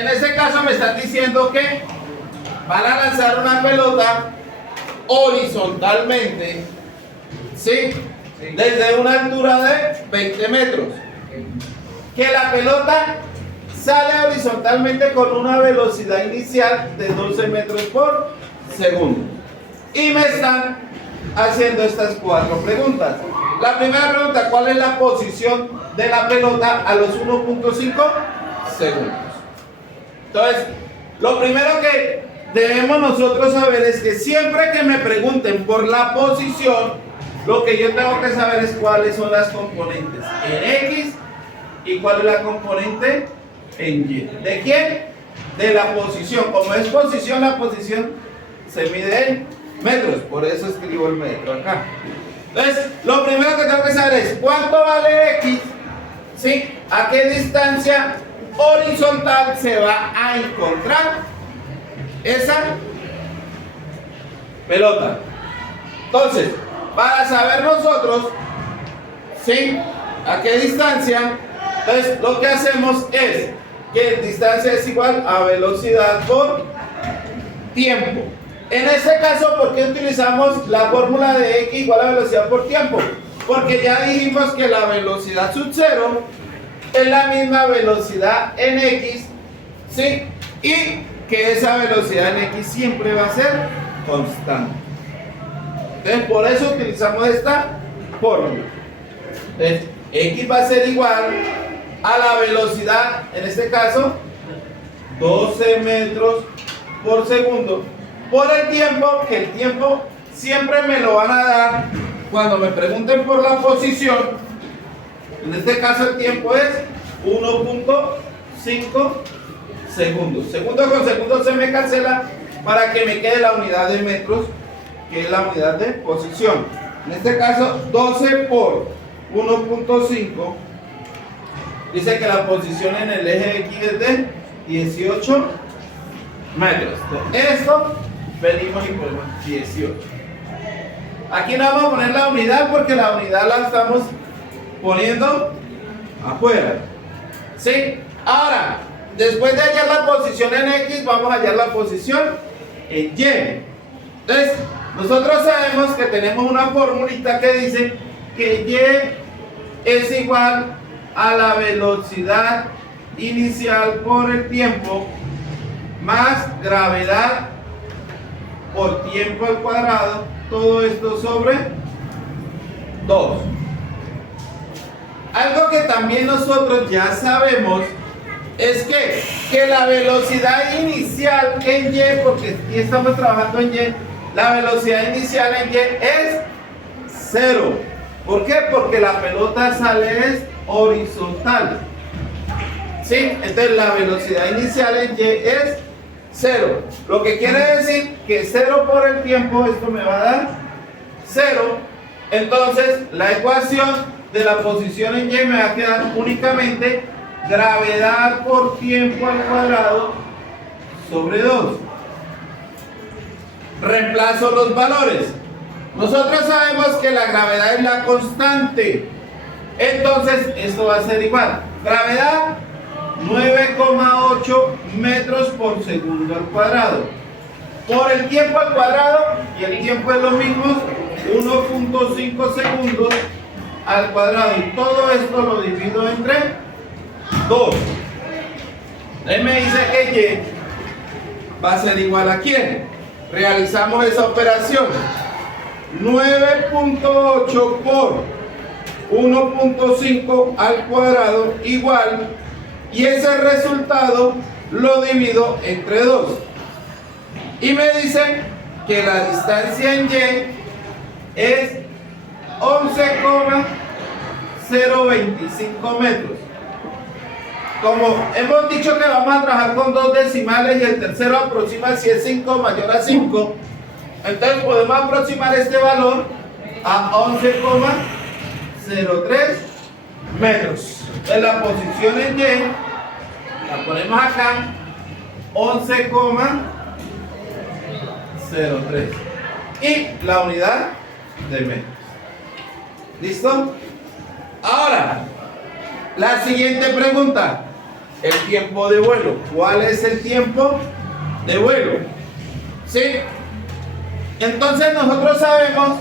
En este caso me están diciendo que van a lanzar una pelota horizontalmente, ¿sí? Desde una altura de 20 metros. Que la pelota sale horizontalmente con una velocidad inicial de 12 metros por segundo. Y me están haciendo estas 4 preguntas. La primera pregunta, ¿cuál es la posición de la pelota a los 1.5 segundos? Entonces, lo primero que debemos nosotros saber es que siempre que me pregunten por la posición, lo que yo tengo que saber es cuáles son las componentes en X y cuál es la componente en Y. ¿De quién? De la posición. Como es posición, la posición se mide en metros, por eso escribo el metro acá. Entonces, lo primero que tengo que saber es cuánto vale X, ¿sí? A qué distancia horizontal se va a encontrar esa pelota. Entonces, para saber nosotros, ¿sí? A qué distancia, entonces lo que hacemos es que distancia es igual a velocidad por tiempo. En este caso, ¿por qué utilizamos la fórmula de X igual a velocidad por tiempo? Porque ya dijimos que la velocidad sub 0 es la misma velocidad en X, ¿sí? Y que esa velocidad en X siempre va a ser constante. Entonces, por eso utilizamos esta fórmula. Entonces, X va a ser igual a la velocidad, en este caso, 12 metros por segundo, por el tiempo, que el tiempo siempre me lo van a dar cuando me pregunten por la posición. En este caso el tiempo es 1.5 segundos. Segundo con segundo se me cancela para que me quede la unidad de metros, que es la unidad de posición. En este caso 12 por 1.5 dice que la posición en el eje X es de 18 metros. Esto venimos y ponemos 18. Aquí no vamos a poner la unidad porque la unidad la estamos poniendo afuera, ¿sí? Ahora, después de hallar la posición en X, vamos a hallar la posición en Y. Entonces, nosotros sabemos que tenemos una formulita que dice que Y es igual a la velocidad inicial por el tiempo más gravedad por tiempo al cuadrado, todo esto sobre 2. Algo que también nosotros ya sabemos es que la velocidad inicial en Y, porque aquí estamos trabajando en Y, la velocidad inicial en Y es 0. ¿Por qué? Porque la pelota sale es horizontal, ¿sí? Entonces la velocidad inicial en Y es 0. Lo que quiere decir que 0 por el tiempo, esto me va a dar 0. Entonces la ecuación de la posición en Y me va a quedar únicamente gravedad por tiempo al cuadrado sobre 2. Reemplazo los valores. Nosotros sabemos que la gravedad es la constante. Entonces esto va a ser igual. Gravedad 9,8 metros por segundo al cuadrado. Por el tiempo al cuadrado, y el tiempo es lo mismo, 1.5 segundos al cuadrado. Y todo esto lo divido entre 2. Él me dice que Y va a ser igual a ¿quién? Realizamos esa operación. 9.8 por 1.5 al cuadrado igual, y ese resultado lo divido entre 2. Y me dice que la distancia en Y es 11,025 metros. Como hemos dicho que vamos a trabajar con 2 decimales y el tercero aproxima si es 5 mayor a 5, entonces podemos aproximar este valor a 11,03 metros. Entonces la posición en Y la ponemos acá, 11,03, y la unidad de metros. ¿Listo? Ahora, la siguiente pregunta. el tiempo de vuelo. ¿Cuál es el tiempo de vuelo? ¿Sí? Entonces nosotros sabemos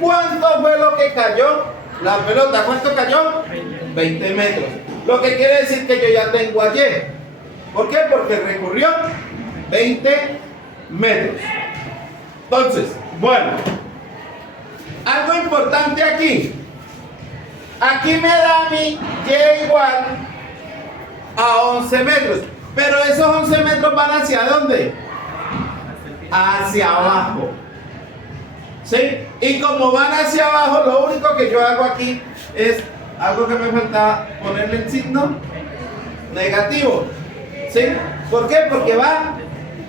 cuánto fue lo que cayó la pelota. ¿Cuánto cayó? 20 metros. Lo que quiere decir que yo ya tengo Y. ¿Por qué? Porque recorrió 20 metros. Entonces, bueno, algo importante aquí. Aquí me da mi Y igual a 11 metros. Pero esos 11 metros van ¿hacia dónde? Hacia abajo. ¿Sí? Y como van hacia abajo, lo único que yo hago aquí es algo que me faltaba, ponerle el signo negativo. ¿Sí? ¿Por qué? Porque va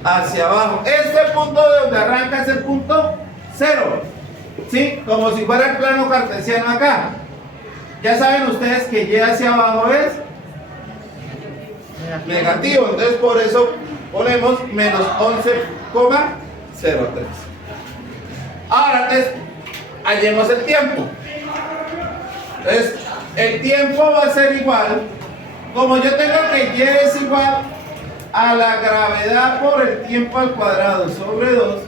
hacia abajo. Este punto de donde arranca es el punto 0. ¿Sí? Como si fuera el plano cartesiano acá. Ya saben ustedes que Y hacia abajo es negativo. Entonces por eso ponemos menos 11,03. Ahora entonces hallemos el tiempo. Entonces el tiempo va a ser igual, como yo tengo que Y es igual a la gravedad por el tiempo al cuadrado sobre 2.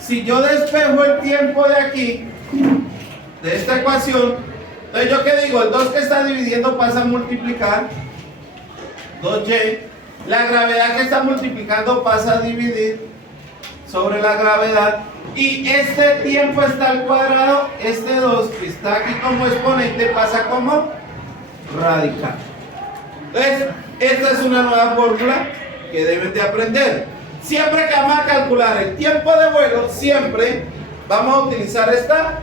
Si yo despejo el tiempo de aquí, de esta ecuación, entonces yo qué digo, el 2 que está dividiendo pasa a multiplicar 2y, la gravedad que está multiplicando pasa a dividir sobre la gravedad, y este tiempo está al cuadrado, este 2 que está aquí como exponente pasa como radical. Entonces, esta es una nueva fórmula que deben de aprender. Siempre que vamos a calcular el tiempo de vuelo, siempre vamos a utilizar esta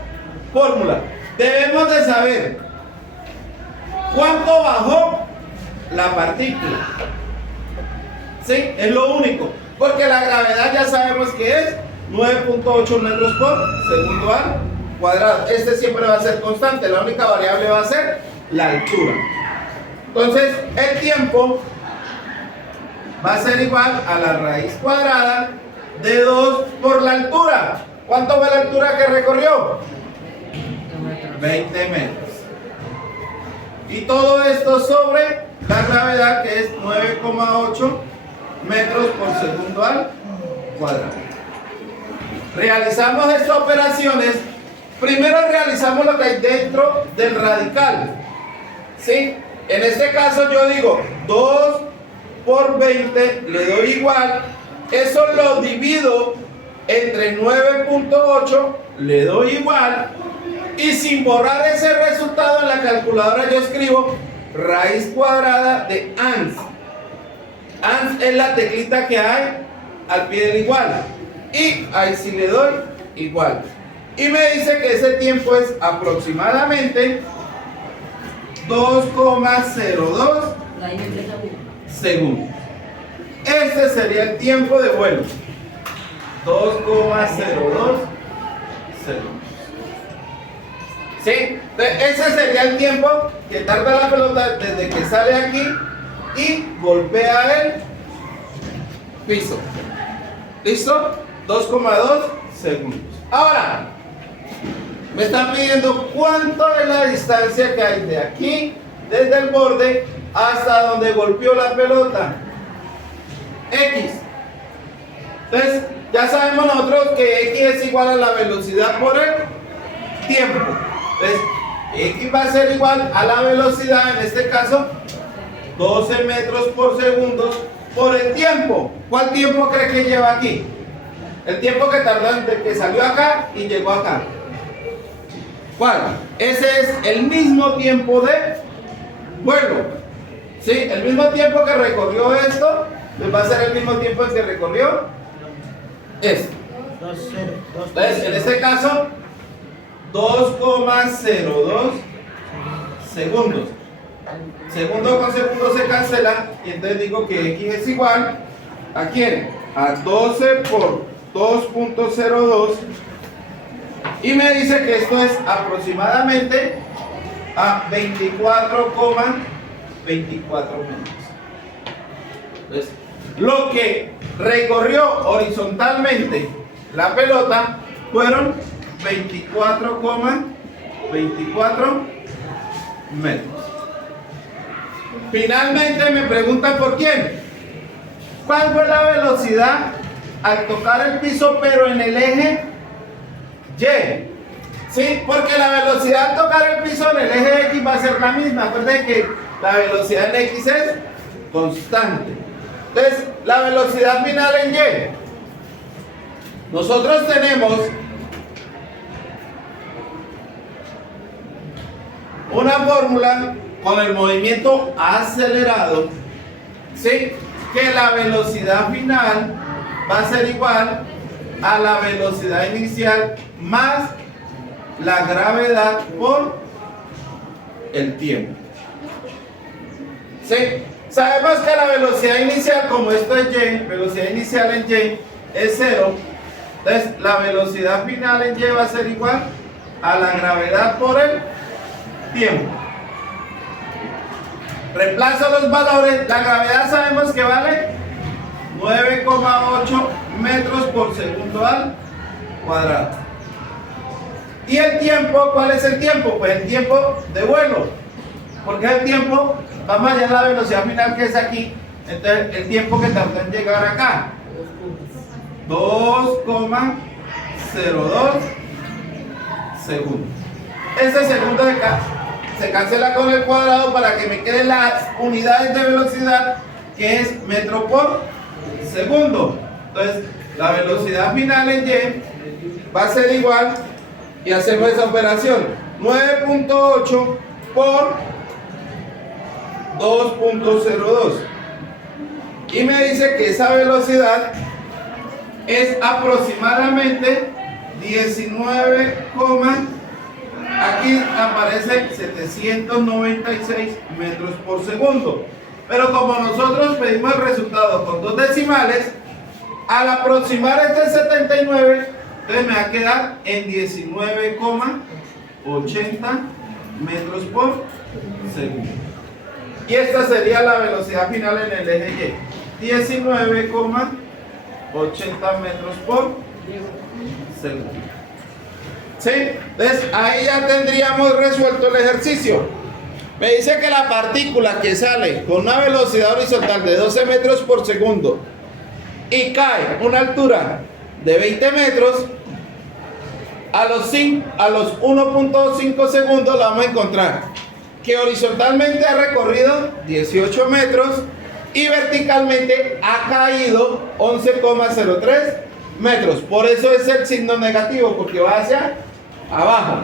fórmula. Debemos de saber cuánto bajó la partícula. ¿Sí? Es lo único. Porque la gravedad ya sabemos que es 9.8 metros por segundo al cuadrado. Este siempre va a ser constante. La única variable va a ser la altura. Entonces, el tiempo va a ser igual a la raíz cuadrada de 2 por la altura. ¿Cuánto fue la altura que recorrió? 20 metros. Y todo esto sobre la gravedad, que es 9,8 metros por segundo al cuadrado. Realizamos estas operaciones. Primero realizamos lo que hay dentro del radical. ¿Sí? En este caso yo digo 2 por 20 le doy igual. Eso lo divido entre 9.8, le doy igual. Y sin borrar ese resultado en la calculadora yo escribo raíz cuadrada de ans. Ans es la teclita que hay al pie del igual. Y ahí sí le doy igual. Y me dice que ese tiempo es aproximadamente 2,02 segundos. Este sería el tiempo de vuelo. 2,02 segundos. ¿Sí? Entonces, ese sería el tiempo que tarda la pelota desde que sale aquí y golpea el piso. ¿Listo? 2,2 segundos. Ahora, me están pidiendo cuánto es la distancia que hay de aquí, desde el borde, hasta donde golpeó la pelota. X. Entonces, ya sabemos nosotros que X es igual a la velocidad por el tiempo. Entonces, X va a ser igual a la velocidad, en este caso, 12 metros por segundo por el tiempo. ¿Cuál tiempo cree que lleva aquí? El tiempo que tardó desde que salió acá y llegó acá. ¿Cuál? Ese es el mismo tiempo de vuelo. ¿Sí? El mismo tiempo que recorrió esto, pues va a ser el mismo tiempo que recorrió esto. Entonces, en este caso, 2,02 segundos. Segundo con segundo se cancela y entonces digo que X es igual ¿a quién? A 12 por 2.02 y me dice que esto es aproximadamente a 24,24 minutos. Entonces, lo que recorrió horizontalmente la pelota fueron 24,24 metros. Finalmente me preguntan por quién. ¿Cuál fue la velocidad al tocar el piso pero en el eje Y? Sí, porque la velocidad al tocar el piso en el eje X va a ser la misma. Acuérdense que la velocidad en X es constante. Entonces, la velocidad final en Y. Nosotros tenemos una fórmula con el movimiento acelerado, ¿sí? Que la velocidad final va a ser igual a la velocidad inicial más la gravedad por el tiempo. ¿Sí? Sabemos que la velocidad inicial, como esto es Y, velocidad inicial en Y es 0. Entonces, la velocidad final en Y va a ser igual a la gravedad por el tiempo. Reemplazo los valores. La gravedad sabemos que vale 9,8 metros por segundo al cuadrado. ¿Y el tiempo? ¿Cuál es el tiempo? Pues el tiempo de vuelo. Porque el tiempo, vamos allá a la velocidad final que es aquí. Entonces, el tiempo que tardó en llegar acá. 2,02 segundos. Este segundo se cancela con el cuadrado para que me queden las unidades de velocidad, que es metro por segundo. Entonces, la velocidad final en Y va a ser igual, y hacemos esa operación, 9.8 por 2.02. Y me dice que esa velocidad es aproximadamente 19, aquí aparece 796 metros por segundo. Pero como nosotros pedimos el resultado con 2 decimales, al aproximar este 79, entonces me va a quedar en 19,80 metros por segundo. Y esta sería la velocidad final en el eje Y, 19,80 metros por segundo. ¿Sí? Entonces ahí ya tendríamos resuelto el ejercicio. Me dice que la partícula que sale con una velocidad horizontal de 12 metros por segundo y cae a una altura de 20 metros, a los 1.5 segundos la vamos a encontrar que horizontalmente ha recorrido 18 metros y verticalmente ha caído 11,03 metros. Por eso es el signo negativo, porque va hacia abajo.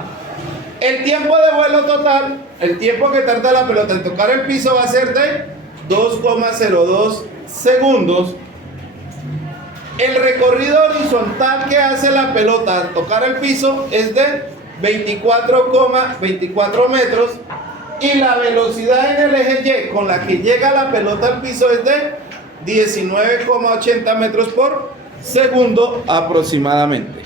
El tiempo de vuelo total, el tiempo que tarda la pelota en tocar el piso, va a ser de 2,02 segundos. El recorrido horizontal que hace la pelota al tocar el piso es de 24,24 metros. Y la velocidad en el eje Y con la que llega la pelota al piso es de 19,80 metros por segundo aproximadamente.